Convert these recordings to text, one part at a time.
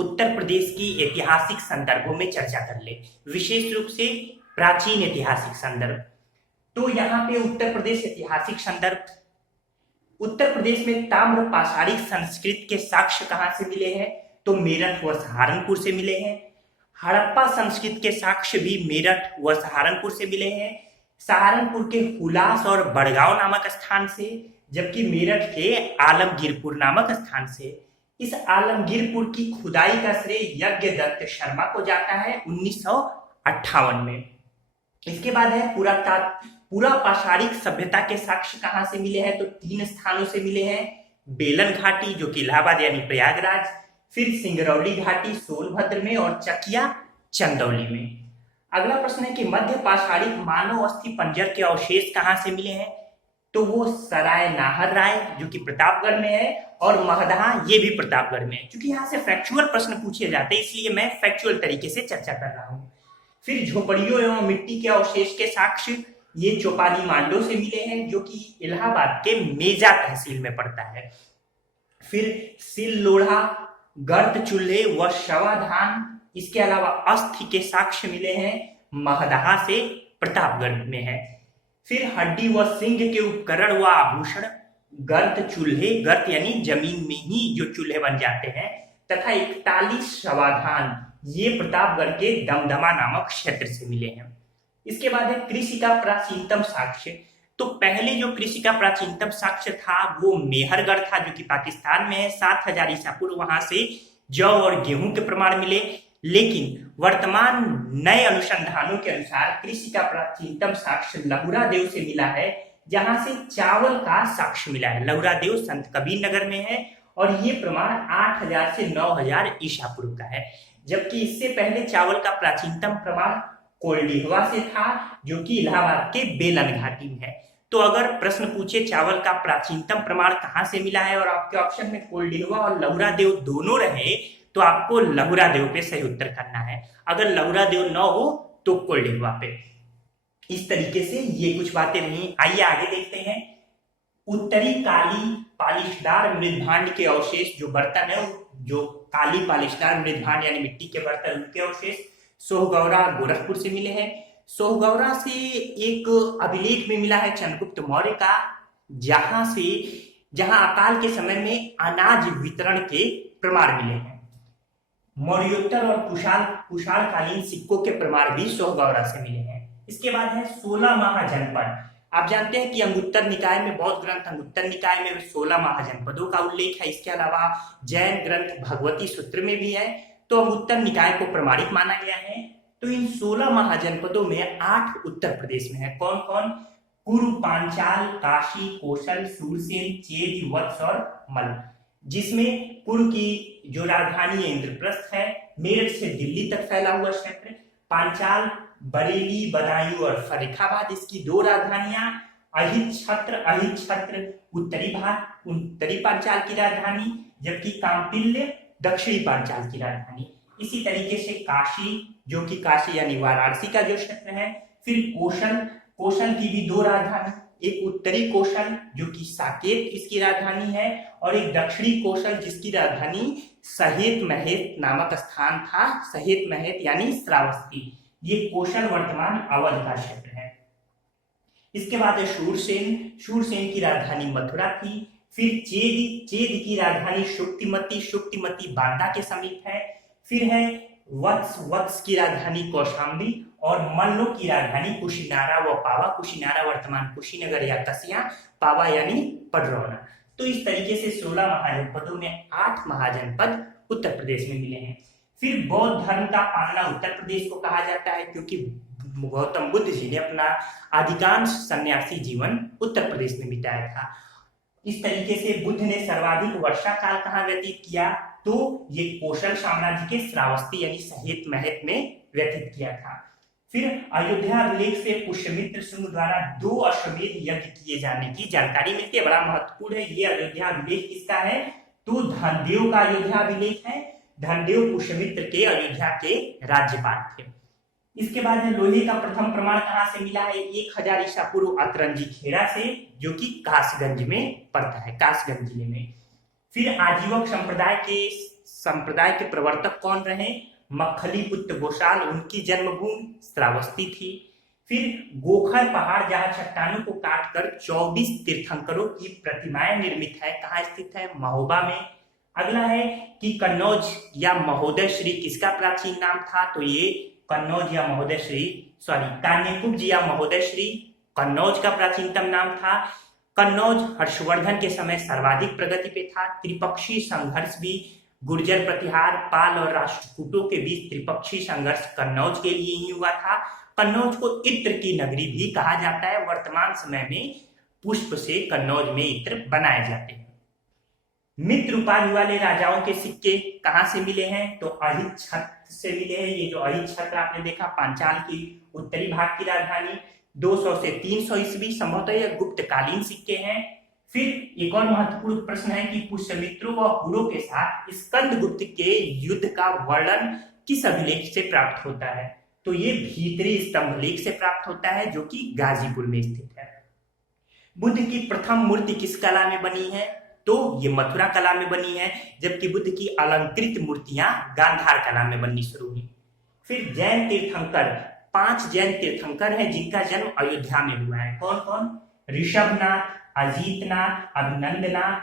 उत्तर प्रदेश की ऐतिहासिक संदर्भों में चर्चा कर ले, विशेष रूप से प्राचीन ऐतिहासिक संदर्भ। तो यहाँ पे उत्तर प्रदेश ऐतिहासिक संदर्भ, उत्तर प्रदेश में ताम्र पाषाणिक संस्कृति के साक्ष्य कहाँ से मिले हैं? तो मेरठ व सहारनपुर से मिले हैं। हड़प्पा संस्कृति के साक्ष्य भी मेरठ व सहारनपुर से मिले हैं, सहारनपुर के हुलास और बड़गांव नामक स्थान से, जबकि मेरठ के आलमगीरपुर नामक स्थान से। इस आलमगीरपुर की खुदाई का श्रेय यज्ञदत्त शर्मा को जाता है 1958 में। इसके बाद है पूरा पाषाणिक सभ्यता के साक्ष्य कहाँ से मिले हैं? तो 3 स्थानों से मिले हैं, बेलन घाटी जो कि इलाहाबाद यानी प्रयागराज, फिर सिंगरौली घाटी सोनभद्र में, और चकिया चंदौली में। अगला प्रश्न है कि मध्य पाषाणिक मानव अस्थि पंजर के अवशेष कहाँ से मिले हैं? तो वो सराय नाहर राय जो कि प्रतापगढ़ में है, और महदहा ये भी प्रतापगढ़ में है। क्योंकि यहाँ से फैक्चुअल प्रश्न पूछे जाते हैं इसलिए मैं फैक्चुअल तरीके से चर्चा कर रहा हूँ। फिर झोपड़ियों एवं मिट्टी के अवशेष के साक्ष्य ये चौपाली मांडो से मिले हैं जो कि इलाहाबाद के मेजा तहसील में पड़ता है। फिर सिल लोढ़ा, गर्त चूल्हे व शवाधान, इसके अलावा अस्थि के साक्ष्य मिले हैं महदहा से, प्रतापगढ़ में है। फिर हड्डी व सिंग के उपकरण व आभूषण, गर्त चूल्हे, गर्त यानी जमीन में ही जो चूल्हे बन जाते हैं, तथा 41 शवाधान ये प्रतापगढ़ के दमदमा नामक क्षेत्र से मिले हैं। इसके बाद है कृषि का प्राचीनतम साक्ष्य। तो पहले जो कृषि का प्राचीनतम साक्ष्य था वो मेहरगढ़ था जो कि पाकिस्तान में है, 7000 ईसा पूर्व वहां से जौ और गेहूं के प्रमाण मिले। लेकिन वर्तमान नए अनुसंधानों के अनुसार कृषि का प्राचीनतम साक्ष्य लहुरा देव से मिला है, जहां से चावल का साक्ष्य मिला है। लहुरा देव संत कबीर नगर में है और ये प्रमाण 8000 से 9000 ईसा पूर्व का है। जबकि इससे पहले चावल का प्राचीनतम प्रमाण कोल्डिहवा से था जो कि इलाहाबाद के बेलन घाटी में है। तो अगर प्रश्न पूछे चावल का प्राचीनतम प्रमाण कहाँ से मिला है और आपके ऑप्शन में कोल्डिहवा और लहुरा देव दोनों रहे तो आपको लहुरा देव पे सही उत्तर करना है। अगर लहुरा देव न हो तो कोल्डिहवा पे। इस तरीके से ये कुछ बातें रही। आइए आगे देखते हैं। उत्तरी काली पालिशदार मृदभांड के अवशेष, जो बर्तन है जो काली पालिशदार मृदभांड यानी मिट्टी के बर्तन, उनके अवशेष सोहगौरा गोरखपुर से मिले हैं। सोहगौरा से एक अभिलेख में मिला है चंद्रगुप्त मौर्य का, जहां अकाल के समय में अनाज वितरण के प्रमाण मिले हैं। मौर्योत्तर और कुषाणकालीन सिक्कों के प्रमाण भी सोहगौरा से मिले हैं। इसके बाद है 16 महाजनपद। आप जानते हैं कि अंगुत्तर निकाय में, बौद्ध ग्रंथ अंगुत्तर निकाय में 16 महाजनपदों का उल्लेख है। इसके अलावा जैन ग्रंथ भगवती सूत्र में भी है। तो अंगुत्तर निकाय को प्रमाणिक माना गया है। तो इन 16 महाजनपदों में 8 उत्तर प्रदेश में है। कौन कौन? कुरु, पांचाल, काशी, कोशल, सूरसेन, चेद, वत्स और मल। जिसमें कुरु की जो राजधानी इंद्रप्रस्थ है, मेरठ से दिल्ली तक फैला हुआ क्षेत्र, पांचाल बरेली, बदायूं और फर्रुखाबाद इसकी 2 राजधानियां, अहिच्छत्र उत्तरी पांचाल की राजधानी, जबकि कांपिल्य दक्षिणी पांचाल की राजधानी। इसी तरीके से काशी जो कि काशी यानी वाराणसी का जो क्षेत्र है। फिर कोशल की भी 2 राजधानी, एक उत्तरी कोशल जो कि साकेत इसकी राजधानी है, और एक दक्षिणी कोशल जिसकी राजधानी सहेत महत नामक स्थान था। सहेत महत यानी श्रावस्ती। ये कोशल वर्तमान अवध का क्षेत्र है। इसके बाद है शूरसेन की राजधानी मथुरा थी। फिर चेद की राजधानी शुक्तिमती बांदा के समीप है। फिर है वत्स की राजधानी कौशाम्बी, और मल्लो की राजधानी कुशीनारा व पावा। कुशीनारा वर्तमान कुशीनगर या कसिया, पावा यानी पडरौना। तो इस तरीके से 16 महाजनपदों में 8 महाजनपद उत्तर प्रदेश में मिले हैं। फिर बौद्ध धर्म का पालना उत्तर प्रदेश को कहा जाता है क्योंकि गौतम बुद्ध जी ने अपना अधिकांश सन्यासी जीवन उत्तर प्रदेश में बिताया था। इस तरीके से बुद्ध ने सर्वाधिक वर्षा काल कहाँ व्यतीत किया? तो ये कोशल साम्राज्य के श्रावस्ती यानी सहेत महत में व्यतीत किया था। फिर अयोध्या अभिलेख से पुष्यमित्र शुंग द्वारा 2 अश्वमेध यज्ञ किए जाने की जानकारी मिलती है। बड़ा महत्वपूर्ण है। ये अयोध्या अभिलेख किसका है? तो धनदेव का अयोध्या अभिलेख है। धनदेव पुष्यमित्र के अयोध्या के राज्यपाल थे। इसके बाद लोहे का प्रथम प्रमाण कहाँ से मिला है? 1000 ईसा पूर्व अतरंजी खेड़ा से, जो कि कासगंज में पड़ता है, कासगंज जिले में। फिर आजीवक संप्रदाय के संप्रदाय के प्रवर्तक कौन रहे? मक्खली पुत्र गोशाल, उनकी जन्मभूमि श्रावस्ती थी। फिर गोखर पहाड़ जहां चट्टानों को काटकर 24 तीर्थंकरों की प्रतिमाएं निर्मित है, कहाँ स्थित है? महोबा में। अगला है कि कन्नौज या महोदय श्री किसका प्राचीन नाम था? तो ये कन्नौज या महोदय श्री कान्यकुब्ज या महोदय श्री कन्नौज का प्राचीनतम नाम था। कन्नौज हर्षवर्धन के समय सर्वाधिक प्रगति पे था। त्रिपक्षीय संघर्ष भी गुर्जर प्रतिहार, पाल और राष्ट्रकूटों के बीच त्रिपक्षीय संघर्ष कन्नौज के लिए ही हुआ था। कन्नौज को इत्र की नगरी भी कहा जाता है। वर्तमान समय में पुष्प से कन्नौज में इत्र बनाए जाते हैं। मित्र उपाधि वाले राजाओं के सिक्के कहाँ से मिले हैं? तो अहित छत्र से मिले हैं। ये जो अहित छत्र आपने देखा, पांचाल की उत्तरी भाग की राजधानी, 200 से 300 ईस्वी, संभवतः यह गुप्तकालीन सिक्के हैं। फिर एक और महत्वपूर्ण प्रश्न है कि पुष्यमित्रों व हुरों के साथ स्कंदगुप्त के युद्ध का वर्णन किस अभिलेख से प्राप्त होता है? तो ये भीतरी स्तंभ लेख से प्राप्त होता है, जो कि गाजीपुर में स्थित है। बुद्ध की प्रथम मूर्ति किस कला में बनी है? तो ये मथुरा कला में बनी है, जबकि बुद्ध की अलंकृत मूर्तियां गांधार कला में बननी शुरू हुई। फिर जैन तीर्थंकर, 5 जैन तीर्थंकर हैं जिनका जन्म अयोध्या में हुआ है। कौन कौन? ऋषभनाथ, अजीतनाथ, अभिनंदनाथ,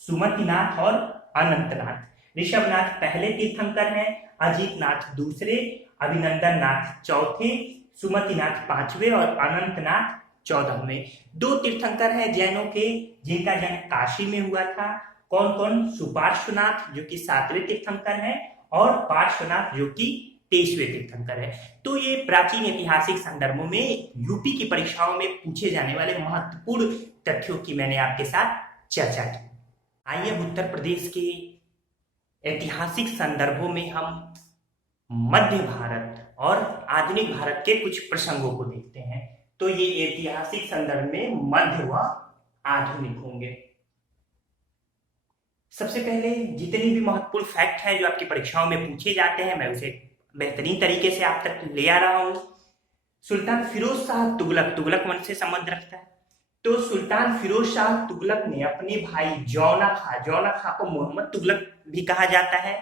सुमतिनाथ और अनंतनाथ। ऋषभनाथ पहले तीर्थंकर हैं, अजीतनाथ दूसरे, अभिनंदननाथ चौथे, सुमतिनाथ 5वें और अनंतनाथ 14वें। 2 तीर्थंकर हैं जैनों के जिनका जन्म काशी में हुआ था। कौन कौन? सुपार्श्वनाथ जो कि 7वें तीर्थंकर हैं और पार्श्वनाथ जो कि 23वें तीर्थंकर है। तो ये प्राचीन ऐतिहासिक संदर्भों में यूपी की परीक्षाओं में पूछे जाने वाले महत्वपूर्ण तथ्यों की मैंने आपके साथ चर्चा की। आइए अब उत्तर प्रदेश के ऐतिहासिक संदर्भों में हम मध्य भारत और आधुनिक भारत के कुछ प्रसंगों को देखते हैं। तो ये ऐतिहासिक संदर्भ में मध्य व आधुनिक होंगे। सबसे पहले जितनी भी महत्वपूर्ण फैक्ट है जो आपकी परीक्षाओं में पूछे जाते हैं, मैं उसे बेहतरीन तरीके से आप तक ले आ रहा हूं। सुल्तान फिरोज शाह तुगलक, तुगलक वंश से संबंध रखता है। तो सुल्तान फिरोज शाह तुगलक ने अपने भाई जौना खां को मोहम्मद तुगलक भी कहा जाता है,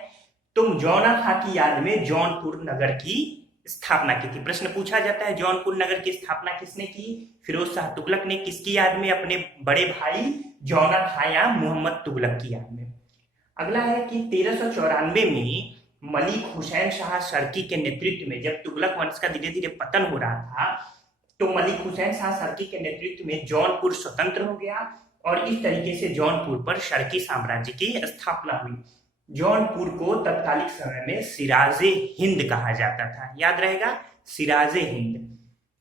तो जौना खां की याद में जौनपुर नगर की स्थापना की थी। प्रश्न पूछा जाता है जौनपुर नगर की स्थापना किसने की? फिरोज शाह तुगलक ने। किसकी याद में? अपने बड़े भाई जौना खां या मोहम्मद तुगलक की याद में। अगला है कि 1394 में मलिक हुसैन शाह शर्की के नेतृत्व में, जब तुगलक वंश का धीरे धीरे पतन हो रहा था, तो मलिक हुसैन शाह शर्की के नेतृत्व में जौनपुर स्वतंत्र हो गया और इस तरीके से जौनपुर पर शर्की साम्राज्य की स्थापना हुई। जौनपुर को तत्कालिक समय में सिराजे हिंद कहा जाता था। याद रहेगा, सिराजे हिंद।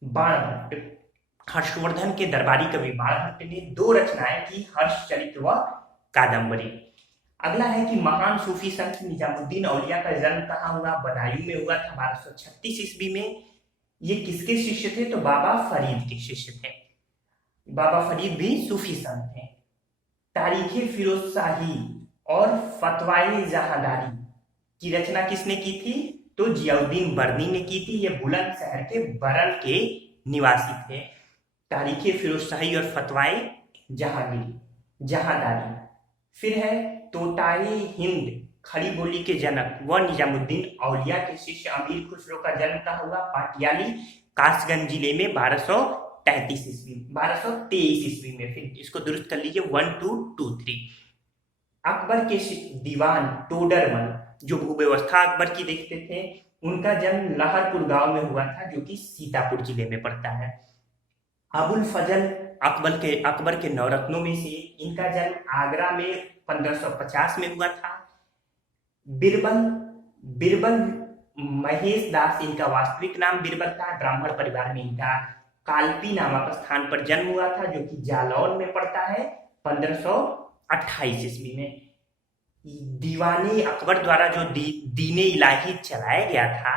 बाणभट्ट, हर्षवर्धन के दरबारी कवि बाणभट्ट ने 2 रचनाएं की, हर्षचरित व कादम्बरी। अगला है कि महान सूफी संत निजामुद्दीन औलिया का जन्म कहाँ हुआ? बदायूं में हुआ था 1236 ईस्वी में। ये किसके शिष्य थे? तो बाबा फरीद के शिष्य थे। बाबा फरीद भी सूफी संत हैं। तारीखे फिरोज शाही और फतवाए जहांदारी की रचना किसने की थी? तो जियाउद्दीन बर्नी ने की थी। ये बुलंदशहर के बरन के निवासी थे। तारीखे फिरोज शाही और फतवाए जहांदारी। फिर है तोताए हिंद, खड़ी बोली के जनक व निजामुद्दीन औलिया के शिष्य अमीर खुसरो का जन्म कहाँ हुआ? पाटियाली, कासगंज जिले में 1223 ईस्वी में। फिर इसको दुरुस्त कर लीजिए 1223। अकबर के दीवान टोडरमल जो भूव्यवस्था अकबर की देखते थे, उनका जन्म लहरपुर गांव में हुआ था जो कि सीतापुर जिले में पड़ता है। अबुल फजल अकबर के नौरत्नों में से, इनका जन्म आगरा में 1550 में हुआ था। बिरबल महेश दास इनका वास्तविक नाम बिरबल था। ब्राह्मण परिवार में इनका कालपी नामक स्थान पर जन्म हुआ था जो कि जालौन में पड़ता है 1528 ईस्वी में। दीवाने अकबर द्वारा जो दीने इलाही चलाया गया था,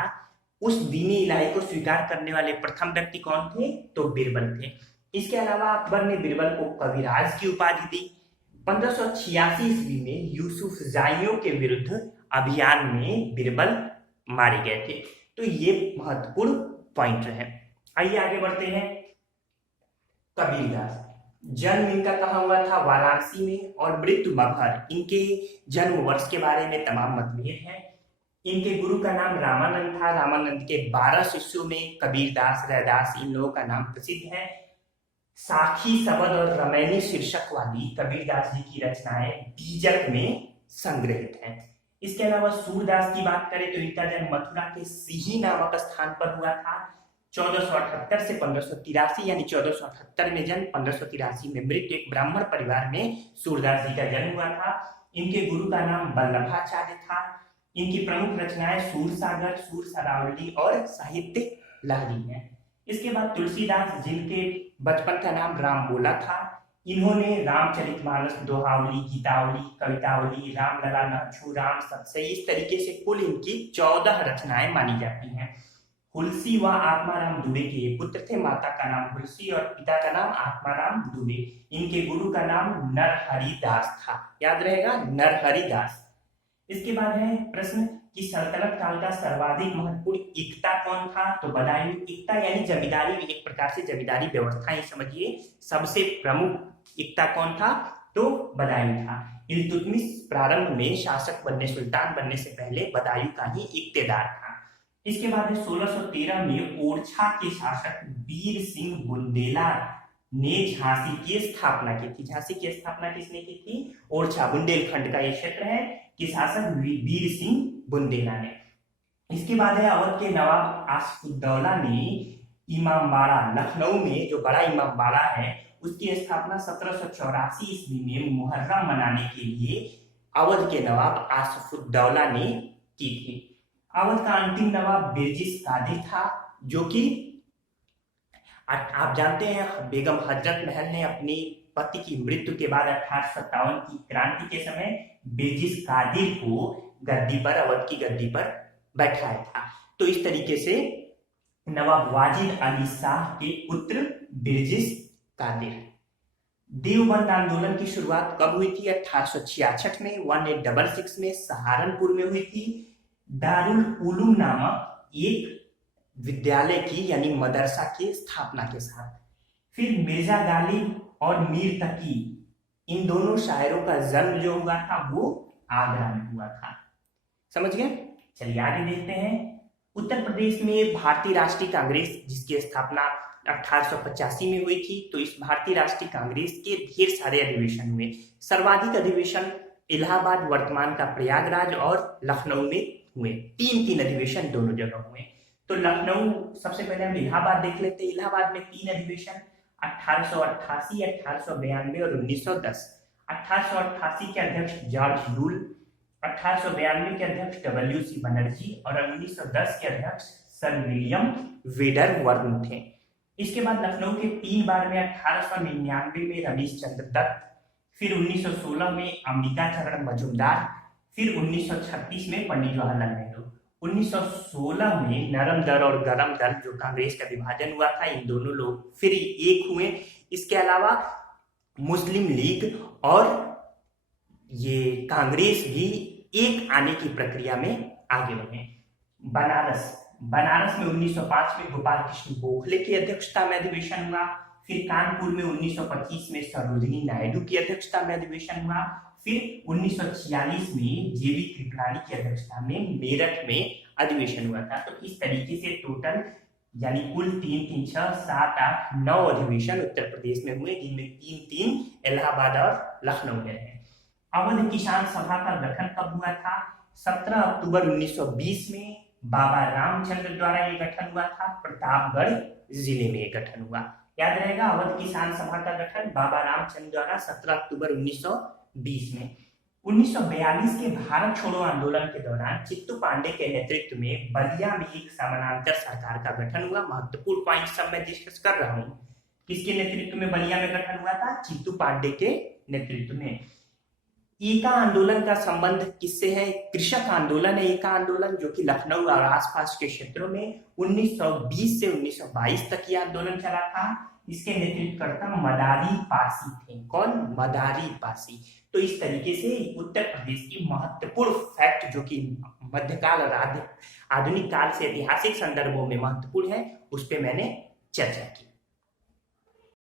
उस दीने इलाही को स्वीकार करने वाले प्रथम व्यक्ति कौन थे? तो बिरबल थे। इसके अलावा अकबर ने बिरबल को कविराज की उपाधि दी। 1586 ईस्वी में यूसुफ जाइयों के विरुद्ध अभियान में बिरबल मारे गए थे। तो ये महत्वपूर्ण पॉइंट है। आइए आगे बढ़ते हैं। कबीरदास, जन्म इनका कहाँ हुआ था? वाराणसी में। और मृत्यु मगहर। इनके जन्म वर्ष के बारे में तमाम मतभेद हैं। इनके गुरु का नाम रामानंद था। रामानंद के 12 शिष्यों में कबीरदास, रैदास, इन लोगों का नाम प्रसिद्ध है। साखी, शबद और रमैनी शीर्षक वाली कबीरदास जी की रचनाएं बीजक में संग्रहित हैं। इसके अलावा सूरदास की बात करें तो इनका जन्म मथुरा के सिही नामक स्थान पर हुआ था। 1478 से 1583, यानी 1478 में जन्म, 1583 में मृत्यु। एक ब्राह्मण परिवार में सूरदास जी का जन्म हुआ था। इनके गुरु का नाम वल्लभाचार्य था। इनकी प्रमुख रचनाएं सूरसागर, सूर सरावली और साहित्य लहरी हैं। इसके बाद तुलसीदास, जिनके बचपन का नाम राम बोला था, इन्होंने रामचरितमानस, दोहावली, गीतावली, कवितावली, रामलला, नहछु, राम सतसई, इस तरीके से कुल इनकी 14 रचनाएं मानी जाती हैं। हुलसी व आत्माराम दुबे के ये पुत्र थे। माता का नाम हुलसी और पिता का नाम आत्माराम दुबे। इनके गुरु का नाम नरहरि दास था। याद रहेगा, नरहरि दास। इसके बाद है प्रश्न कि सल्तनत काल का सर्वाधिक महत्वपूर्ण इक्ता कौन था? तो बदायूं। इक्ता यानी जमींदारी, एक प्रकार से जमींदारी व्यवस्था ही समझिए। सबसे प्रमुख इक्ता कौन था? तो बदायूं था। इल्तुतमिश प्रारंभ में शासक बनने, सुल्तान बनने से पहले बदायूं का ही इक्तेदार था। इसके बाद 1613 में ओरछा के शासक वीर सिंह बुंदेला ने झांसी की स्थापना की थी। झांसी की स्थापना किसने की थी? ओरछा, बुंदेलखंड का ये क्षेत्र है, कि शासक वीर सिंह बुंदेला ने। इसके बाद है अवध के नवाब आसिफउद्दौला ने इमामबाड़ा, लखनऊ में जो बड़ा इमामबाड़ा है, उसकी स्थापना 1784 ईस्वी में मुहर्रम मनाने के लिए अवध के नवाब आसिफउद्दौला ने की थी। अवध का अंतिम नवाब बेरजिस कादिर था, जो कि आप जानते हैं बेगम हजरत महल ने अपनी पति की मृत्यु के बाद 1857 की क्रांति के समय बेरजिस कादिर को गद्दी पर, अवध की गद्दी पर बैठाया था। तो इस तरीके से नवाब वाजिद अली शाह के पुत्र बेरजिस कादिर। देवबंद आंदोलन की शुरुआत कब हुई थी? 1866 में। 1866 में सहारनपुर में हुई थी, दारुल उलूम नामक एक विद्यालय की, यानी मदरसा की स्थापना के साथ। फिर मिर्जा गालिब और मीर तकी, इन दोनों शायरों का जन्म जो हुआ था वो आगरा में हुआ था। समझ गए? चलिए आगे देखते हैं। उत्तर प्रदेश में भारतीय राष्ट्रीय कांग्रेस, जिसकी स्थापना 1885 में हुई थी, तो इस भारतीय राष्ट्रीय कांग्रेस के ढेर सारे अधिवेशन हुए। सर्वाधिक अधिवेशन इलाहाबाद, वर्तमान का प्रयागराज, और लखनऊ में हुए। तीन अधिवेशन दोनों जगह हुए। तो लखनऊ, सबसे पहले हम इलाहाबाद देख लेते हैं। इलाहाबाद में 3 अधिवेशन, 1888, 1892 और 1910। 1888 के अध्यक्ष जॉर्ज यूल, 1892 के अध्यक्ष WC बनर्जी और 1910 के अध्यक्ष सर विलियम वेडरवर्न थे। इसके बाद लखनऊ के 3 बार में 1899 में रमेश चंद्र दत्त, फिर 1916 में अंबिका चरण मजूमदार, फिर 1936 में पंडित जवाहरलाल नेहरू। 1916 में नरम दल और गरम दल, जो कांग्रेस का विभाजन हुआ था, इन दोनों लोग फिर एक हुए। इसके अलावा मुस्लिम लीग और ये कांग्रेस भी एक आने की प्रक्रिया में आगे बढ़े। बनारस में 1905 में गोपाल कृष्ण गोखले की अध्यक्षता में अधिवेशन हुआ। फिर कानपुर में 1925 में सरोजिनी नायडू की अध्यक्षता में अधिवेशन हुआ। फिर 1946 में जेबी कृपलानी की अध्यक्षता में मेरठ में अधिवेशन हुआ था। तो इस तरीके से टोटल, यानी कुल 3, 3, 6, 7, 8, 9 अधिवेशन उत्तर प्रदेश में हुए, जिनमें 3 इलाहाबाद और लखनऊ में रहे। अवध किसान सभा का गठन कब हुआ था? 17 अक्टूबर 1920 में बाबा रामचंद्र द्वारा ये गठन हुआ था। प्रतापगढ़ जिले में ये गठन हुआ। याद रहेगा, अवध किसान सभा का गठन बाबा रामचंद्र द्वारा 17 अक्टूबर 1920 में। 1942 के भारत छोड़ो आंदोलन के दौरान चित्तू पांडे के नेतृत्व में बलिया में एक समानांतर सरकार का गठन हुआ। महत्वपूर्ण पॉइंट सब मैं डिस्कस कर रहा हूँ। किसके नेतृत्व में बलिया में गठन हुआ था? चित्तू पांडे के नेतृत्व में। एका आंदोलन का संबंध किससे है? कृषक आंदोलन है एका आंदोलन, जो कि लखनऊ और आसपास के क्षेत्रों में 1920 से 1922 तक यह आंदोलन चला था। इसके नेतृत्वकर्ता मदारी पासी थे। कौन? मदारी पासी। तो इस तरीके से उत्तर प्रदेश की महत्वपूर्ण फैक्ट, जो कि मध्यकाल और आधुनिक काल से ऐतिहासिक संदर्भों में महत्वपूर्ण है, उस पर मैंने चर्चा की।